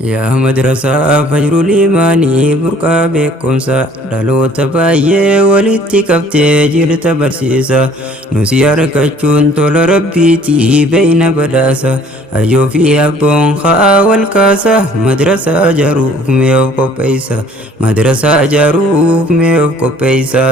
يا مدرسة فجر الإيماني برقا بكمسا دلو تبايي ولدتي كبتي جرت برسيسا نسيارك تشون تول ربيتي بين بداسا أجو في أبون خاء والكاسا مدرسة جروف ميوكو بيسا مدرسة جروف ميوكو بيسا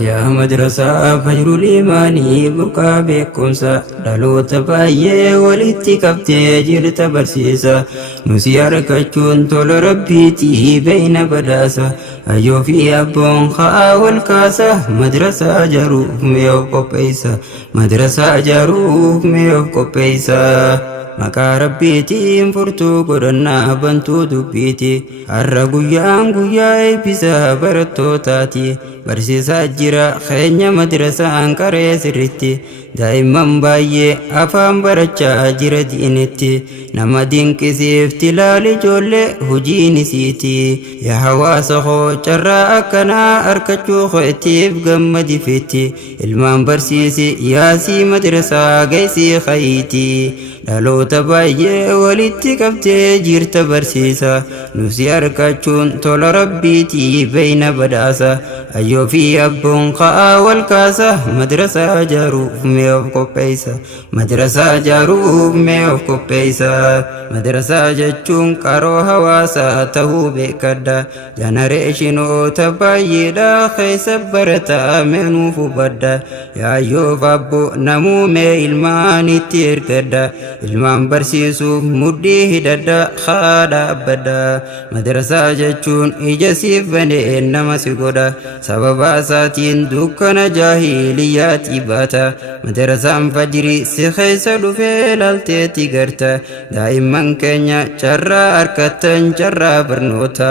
يا مدرسة فجر الإيماني برقا بكمسا دلو تبايي ولدتي كبتي جرت برسيسا نسيارك كتشون تول ربيتي بين بداسة أجو في أبون خاء والكاسة مدرسة جروف ميوكو بيسا مدرسة جروف ميوكو بيسا maqaa rabbiitiin furtuu godhannaa bantuu dubbiiti har'a guyyaan guyyaa eebbisaa barattootaati barsiisaa jira keenya madrasaan qaree sirritti daa'imman baay'ee afaan barachaa jira diinitti nama dinqisiifti laali ijoollee hojiin isiiti yaa hawaasa koo carraa akkanaa arkachuu ko'ettiif gammadi fitti ilmaan barsiisi yaasii madrasaa geessii ka'iiti dhaloota baay'ee walitti qabtee jirta barsiisa nusi argachuun tola rabbiitii beeyna badhaasa ayyoo fi abboon ka'aa wal kaasa madrasaa ijaaruuf mee of qopheessa madrasaa ijaaruuf mee of qopheessa madrasaa jechuun qaroo hawaasaa ta'uu beekadha jenereeshinoota baay'eedha keessa barataa meenuuf hubadha yaayyoof abboo namuu mee ilmaanitti ergadha ilmaan barsiisuuf muddii hidhadha haadha abbadha madrasaa jechuun ija siif banee nama si godha sababa isaatiin dukkana jaahiliyyaatti baata madrasaan fajrii si keessa dhufee laalteetti garta daa'imman keenya carraa harkattan carraa barnoota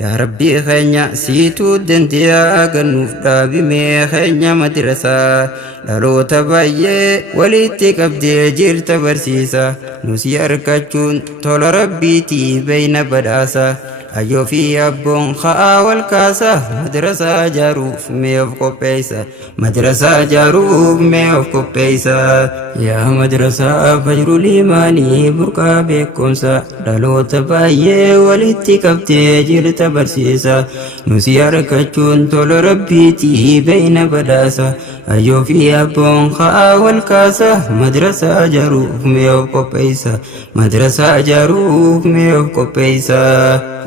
yaa rabbii keenya siituu dandeeyaa gannuuf dhaabimee keenya madrasaa dhaloota baay'ee walitti qabdee jirta barsiisa nusi argachuun tola rabbiitii beeyna badhaasa ayyoo fi abboon ka'aa wal kaasa madrasaa ijaaruuf mee of qopheessa madrasaa ijaaruuf mee of qopheessa yaa madrasaa fajrul iimaanii burqaa beekumsa dhaloota baay'ee walitti qabdee jirta barsiisa nusi argachuun tola rabbiitii beeyna badhaasa ayyoo fi abboon ka'aa wal kaasa madrasaa ijaaruuf mee of qopheessa madrasaa ijaaruuf mee of qopheessa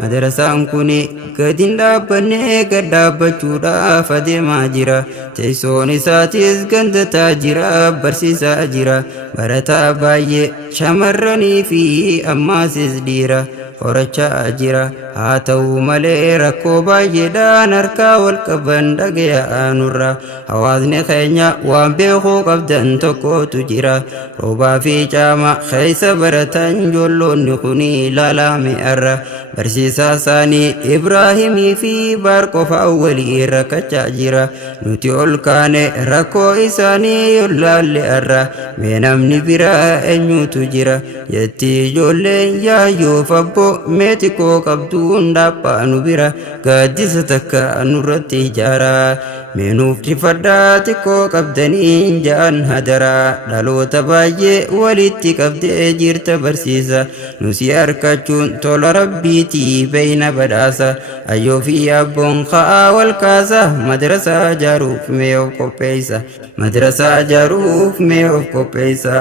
madrasaan kuni gadin dhaabbannee gad dhaabbachuudhaaf adeemaa jira teessoon isaatis gandataa jira barsiisaa jira barataa baay'ee shamarranii fi ammaasis dhiira horachaa jira haa ta'u malee rakkoo baay'eedhaan harkaa wal qaban dhagayaa nurra hawaasni keenya waan beekuu qabdan tokkotu jira roobaa fi caama keessa baratan ijoollonni kun ilaalame arra barsiisaa isaanii Ibraahimii fi baar qofa walii rakkachaa jira nuti ol kaane rakkoo isaanii yollaalle arra mee namni biraa eenyutu jira yetti ijoolleen yaayyoof abboo meeti koo qabduun dhaabaa nu bira gaaddisa takka nurratti ijaaraa meenuuf rifadhaa xiqqoo qabdanii ja'an hadaraa dhaloota baay'ee walitti qabdee jirta barsiisa nusi argachuun tola rabbiitii beeyna badhaasa ayyoo fi abboon ka'aa wal kaasa madrasaa ijaaruuf mee of qopheessa madrasaa ijaaruuf mee of qopheessa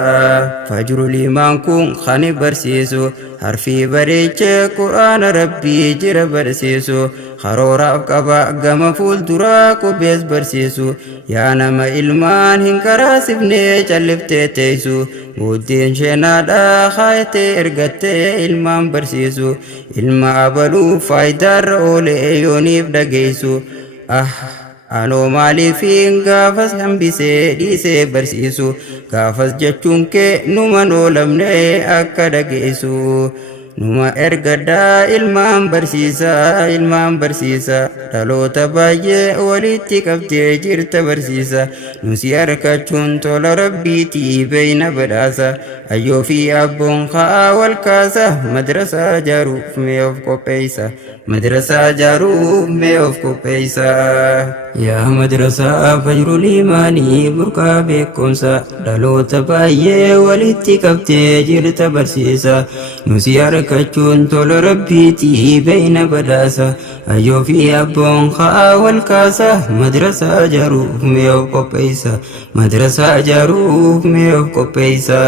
fajrul iimaan kun kan barsiisu harfii bareechee quraana rabbii jira barsiisu karooraaf qaba gama fuulduraa qubees barsiisu yaa nama ilmaan hin karaasifnee calliftee teessu buddeen sheenaadhaa kaayatee ergattee ilmaan barsiisu ilma abaluuf faayidaarra oolee yooniif dhageessu anoo maaliifiin gaafas hambisee dhiisee barsiisu gaafas jechuun kee numan oolamnee akka dhageessu numa ergadhaa ilmaan barsiisa dhaloota baay'ee walitti qabdee jirta barsiisa nusi argachuun tola rabbiitii beeyna badhaasa ayyoo fi abboon ka'aa wal kaasa madrasaa ijaaruuf mee of qopheessa madrasaa jaaruuf mee of qopheessa. Yaa madrasaa fajrul imaanii burqaa beekumsa dhaloota baay'ee walitti qabtee jirta barsiisa. Nusi harkachuun tola rabbiitii beeyna badhaasa. Ayyoo fi abboon haa wal kaasa madrasaa jaaruuf mee of qopheessa. Madrasaa jaaruuf mee of qopheessa.